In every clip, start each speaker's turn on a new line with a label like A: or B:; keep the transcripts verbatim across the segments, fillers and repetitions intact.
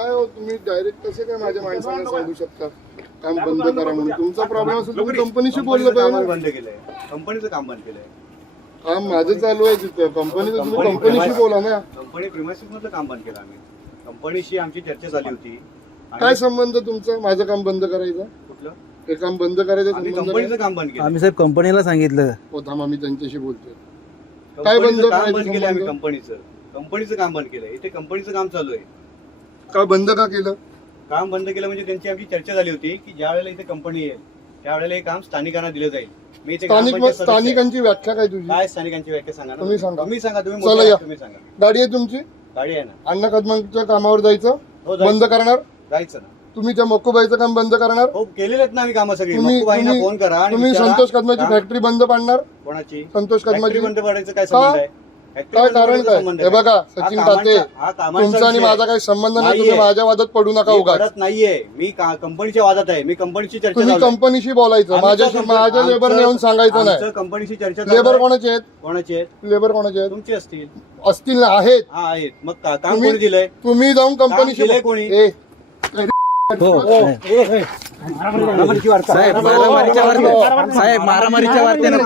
A: काय हो तुम्ही डायरेक्ट कसे काय माझ्या माणसाला सांगू शकता काम बंद करा म्हणून? तुमचा प्रॉब्लेम असेल तुम्ही कंपनीशी बोललं पाहिजे.
B: बंद केलंय, कंपनीचं काम बंद केलंय.
A: काम माझं चालू आहे तिथं कंपनीचं, तुम्ही कंपनीशी बोला ना.
B: कंपनी प्रिमायसिस मधलं काम बंद केलं आम्ही. कंपनीशी आमची चर्चा झाली होती.
A: काय संबंध तुमचा माझं काम बंद करायचं?
B: कुठलं
A: हे काम बंद करायचं
B: कंपनीचं काम बंद केलं.
C: आम्ही साहेब कंपनीला सांगितलं.
A: हो थांबा मी त्यांच्याशी बोलतोय.
B: काय बंद काम बंद केलं आम्ही? कंपनीचं कंपनीचं काम बंद केलंय. इथे कंपनीचं काम चालू आहे.
A: का बंद का केलं?
B: काम बंद केलं म्हणजे त्यांची आमची चर्चा झाली होती की ज्या वेळेला इथे कंपनी येईल त्यावेळेला हे काम स्थानिकांना दिलं जाईल. मी इथे
A: स्थानिक स्थानिकांची व्याख्या काय तुझी?
B: काय स्थानिकांची व्याख्या सांगा ना.
A: तुम्ही सांगा.
B: तुम्ही सांगा. तुम्ही
A: चला
B: मोठे
A: या.
B: आहात, तुम्ही सांगा.
A: गाडी आहे तुमची?
B: गाडी आहे ना.
A: अण्णा कदमांच्या कामावर जायचं
B: हो, जायचं.
A: बंद करणार?
B: जायचं ना.
A: तुम्ही त्या मक्कोबाईचं काम बंद करणार?
B: हो केलेलं आहेत ना आम्ही कामं सगळी.
A: तुम्ही
B: मक्कूबाईंना फोन करा आणि
A: तुम्ही
B: विचारा.
A: संतोष कदमाची
B: काम-
A: फॅक्टरी बंद पाडणार?
B: कोणाची
A: संतोष
B: फॅक्टरी
A: कदमाची
B: बंद पडायचं काय संबंध आहे? फॅक्टरी
A: काय
B: बंद
A: कारण
B: पडायचा
A: काय?
B: संबंध
A: हे
B: आहे?
A: बघा
B: हा
A: सचिन
B: कामांचा-
A: काते
B: हा कामांचा
A: तुमचा आणि
B: विषय
A: माझा काही संबंध नाही. तुम्ही
B: नाहीये.
A: माझ्या वादात पडू नका
B: मी
A: उगाच.
B: पडत नाहीये. मी का- कंपनीच्या वादात आहे. मी कंपनीची चर्चा
A: तुम्ही
B: चालू आहे.
A: कंपनीशी बोलायचं
B: आमचं
A: माझ्याशी
B: कंपनी-
A: माझ्या
B: आमचं-
A: लेबरने येऊन सांगायचं
B: आमचं
A: नाही.
B: कंपनीची चर्चा चालू
A: लेबर
B: आहे.
A: कोणाचे आहेत?
B: कोणाचे आहेत?
A: लेबर कोणाचे आहेत?
B: तुमची असतील.
A: असतील ना आहेत.
B: हा आहेत. मग का- काम
A: तुम्ही-
B: कोणी दिलंय?
A: तुम्ही जाऊन
B: काम
A: कंपनीशी
B: दिलंय
A: बो-
B: कोणी?
A: ए,
C: हो साहेब मारामारीच्या वार्ते साहेब मारामारीच्या वार्ते नको.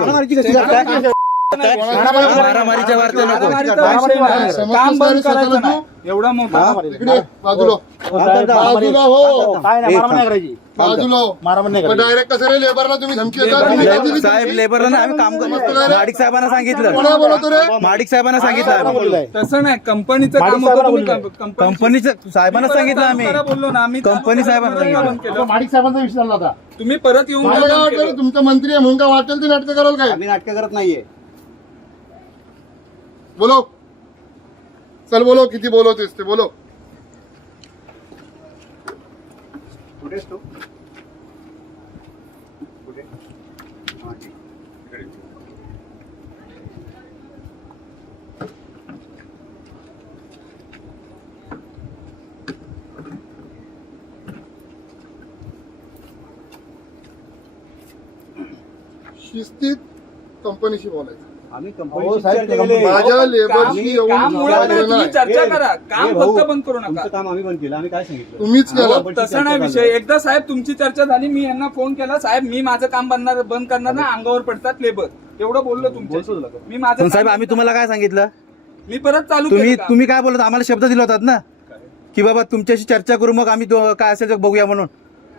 C: मारामारीच्या वार्ते नको.
A: काम बंद करायचं नाही.
D: एवढा मोठा
A: इकडे बाजूला बाजूला हो बाजूला डायरेक्ट कसं रे लेबरला तुम्ही धमकी देता? तुम्ही काय दिली
C: साहेब
A: धमकी?
C: लेबरला ना आम्ही काम माडिक साहेबांना सांगितलं.
A: कोणाला बोलवतो रे?
C: माडिक साहेबांना सांगितलं आम्ही.
D: तसं नाही कंपनीचं काम होतं. तुम्ही कंपनी-
C: कंपनीचं साहेबांना सांगितलं आम्ही.
D: जरा बोललो ना आम्ही.
C: कंपनी साहेबांना सांगितलं.
D: बंद केलं.
E: माडिक साहेबांचा विषय झाला होता.
D: तुम्ही परत येऊन
A: मला काय
D: बंद
A: वाटतं
D: केलं.
A: रे, तुमचा मंत्री आहे म्हणून काय वाटेल ते नाटकं कराल काय?
B: आम्ही नाटकं करत नाहीये.
A: बोलो चल बोलो किती बोलवतेस ते बोलो.
B: कुठेस तू? कुठे? हा, ठीक. इकडे.
A: शिस्तीत कंपनीशी बोलायचं.
B: आम्ही
E: हो,
B: कंपनीची
E: साहेब,
B: चर्चा केली.
A: माझ्या लेबरशी
D: काम-
A: येऊन
D: काम मुळात नाही,
A: बोलायचं
D: तुम्ही
A: नाही.
D: चर्चा
B: ए,
D: करा.
B: ए,
D: काम
B: भाऊ,
D: फक्त बंद करू
B: तुमचं
D: नका.
B: काम आम्ही बंद केलं. आम्ही काय सांगितलं?
A: तुम्हीच केलं.
B: कंपनीची
D: तसं
B: चर्चा
D: नाही
B: चालू
D: विषय.
B: आहे.
D: एकदा साहेब तुमची चर्चा झाली, मी यांना फोन केला, साहेब मी माझं काम बनणार बंद करणार ना, अंगावर पडतात लेबर. एवढं बोललो तुमच्या. मी माझं
C: पण साहेब
D: काम-
C: आम्ही तुम्हाला काय सांगितलं?
D: मी परत चालू
C: तुम्ही
D: केलं काम.
C: तुम्ही काय बोलत आम्हाला शब्द दिला होतात ना की बाबा तुमच्याशी चर्चा करू मग आम्ही दो- काय असेल ते बघूया म्हणून.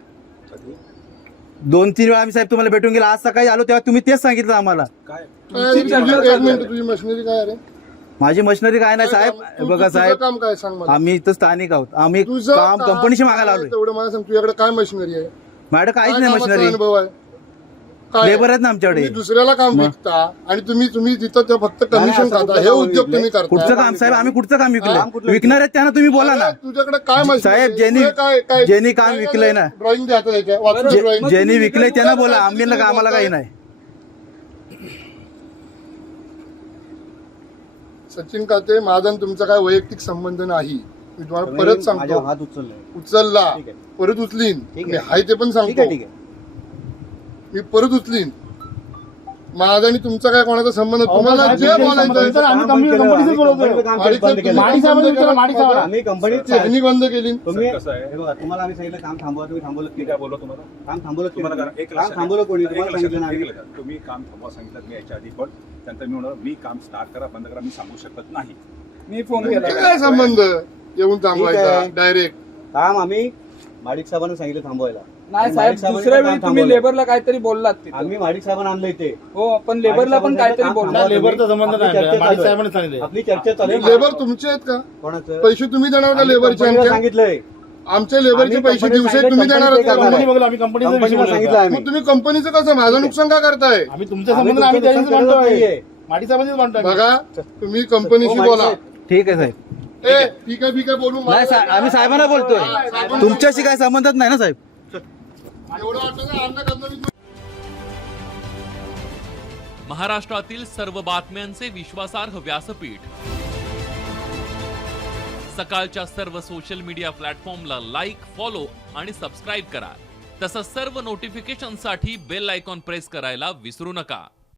C: दोन तीन वेळा आम्ही साहेब तुम्हाला भेटून गेला. आज सकाळी आलो तेव्हा तुम्ही तेच सांगितलं आम्हाला.
A: काय तुझी- एक मिनिट तुझी मशिनरी काय रे?
C: माझी मशिनरी काय नाही साहेब.
A: तू-
C: बघा
A: तुझं
C: साहेब
A: काम काय सांग मला.
C: आम्ही इथं स्थानिक आहोत. आम्ही
A: तुझं
C: काम
A: काम
C: कंपनीशी मागायला
A: काय
C: आलोय.
A: तेवढं मला सांग तुझ्याकडे काय मशिनरी आहे?
C: माझ्याकडे काहीच
A: काय
C: नाही
A: कामाचा
C: मशिनरी.
A: अनुभव आहे? काय
C: लेबर आहेत ना आमच्याकडे.
A: तुम्ही दुसऱ्याला काम विकता आणि तुम्ही तुम्ही तिथं ते फक्त कमिशन
B: असं
A: खाता.
B: कुठलं
A: हे
B: काम
A: उद्योग
B: विकलंय?
A: तुम्ही करता.
C: कुठचं काम साहेब? आम्ही कुठचं काम
B: काम
C: विकलं?
B: कुठलं
C: विकणार आहेत त्यांना तुम्ही बोला ना.
A: अरे, तुझ्याकडे काय मशिनरी
C: साहेब,
A: आहे?
C: ज्यांनी-
A: तुझं काय- काय-
C: ज्यांनी काम
A: काय-
C: विकलंय ना.
A: ड्रॉइंग द्यायचं त्याच्या वाचून
C: जे-
A: ड्रॉइंग
C: ज्यांनी विकलंय त्यांना बोला. आम्ही आम्हाला काही नाही.
A: सचिन काते माझा आणि तुमचा काय वैयक्तिक संबंध नाही. मी तुम्हाला
B: तुम्ही
A: परत
B: माझ्या
A: सांगतो.
B: हात उचललाय.
A: उचलला
B: ठीक आहे.
A: परत उचलीन.
B: ठीक
A: मी
B: आहे.
A: हाय ते पण
B: ठीक
A: सांगतो.
B: आहे ठीक आहे.
A: मी परत उचलीन. माझा आणि तुमचा काय कोणाचा संबंध तुम्हाला
E: साहेब,
A: जे
E: तुमचे
A: बोलायचं
E: संबंध-
A: आहे,
E: आम्ही
B: काम बंद केलं.
E: कंपनीचं
B: आम्ही
E: बोलवतोय.
B: कंपनीचं काम
A: माडिक
B: बंद
A: साहेब,
B: केलं.
E: माडिक साहेबांनी विचारा, माडिक साहेबांना.
B: आम्ही कंपनीत
A: त्यांनी बंद केली.
B: तुम्ही
F: कसं आहे?
B: हे बघा तुम्हाला आम्ही सांगितलं काम थांबवा. तुम्ही थांबवलं की
F: मी काय बोललो तुम्हाला?
B: काम थांबवलं की
F: तुम्हाला
B: नाही?
F: करा- एक
B: काम
F: लक्षात-
B: थांबवलं कोणी?
F: एक
B: तुम्हाला
F: लक्षात-
B: सांगितलं ना
F: एक
B: आम्ही.
F: लक्षात. तुम्ही काम थांबवा सांगितलं मी याच्या आधी पण त्यानंतर मी म्हणणार मी काम स्टार्ट करा बंद करा मी सांगू शकत नाही.
D: मी फोन
A: तुमचा
D: केला.
A: काय संबंध येऊन थांबवायचा
B: आहे.
A: डायरेक्ट?
B: काम आम्ही माडिक साहेबांना सांगितलं थांबवायला.
D: नाही
B: आणि
D: साहेब
B: माडिक साहेबांनी
D: दुसऱ्या
B: पण
D: वेळी
B: काम
D: तुम्ही
B: थांबवलं.
D: लेबरला काहीतरी बोललात तिथं.
B: आम्ही माडिक साहेबांना आणलं इथे.
D: हो पण लेबरला पण काहीतरी
B: काम
D: बोलला.
B: थांबवा.
E: लेबरचा संबंध
B: आपली
E: नाही.
B: चर्चा
E: माडिक
B: चालू आहे.
E: साहेबांनी सांगितले.
B: आपली चर्चा चालू आहे.
A: लेबर तुमचे आहेत का?
B: कोणाचं?
A: पैसे तुम्ही देणार का
B: आम्ही
A: लेबरचे?
B: कंपनीला
A: आमच्या
B: सांगितलंय.
A: आमच्या लेबरचे
B: आम्ही
A: पैसे
B: कंपनीला
A: दिवसे
B: सांगितलं,
A: तुम्ही देणार आहात का?
B: कंपनीचं
E: कंपनी
B: काम
E: बघा, आम्ही कंपनीचा विषय
B: कंपनीला
E: बोलतोय.
B: सांगितलं आम्ही.
A: मग तुम्ही कंपनीचं कसं माझं नुकसान का करताय?
E: आम्ही तुमच्या
B: आम्ही
E: संबंध आम्ही
B: तुमचं
E: त्यांच्याशी
B: नुकसान करत
E: मांडतोय.
B: नाहीये.
E: माडिक साहेबांनीच मांडतोय.
A: बघा तुम्ही कंपनीशी
B: हो,
A: बोला.
B: माडिक
C: ठीक आहे साहेब.
A: ए ठीक आहे ठीक आहे बोलू
C: नाही साहेब आम्ही साहेबांना बोलतोय. तुमच्याशी काय संबंधच नाही ना साहेब.
A: एवढं वाटतं का अन्न करणार?
G: महाराष्ट्रातील सर्व बातम्यांचे विश्वासार्ह व्यासपीठ सकाळच्या सर्व सोशल मीडिया प्लॅटफॉर्मला लाईक, फॉलो आणि सबस्क्राईब करा. तसंच सर्व नोटिफिकेशनसाठी बेल आयकॉन प्रेस करायला विसरू नका.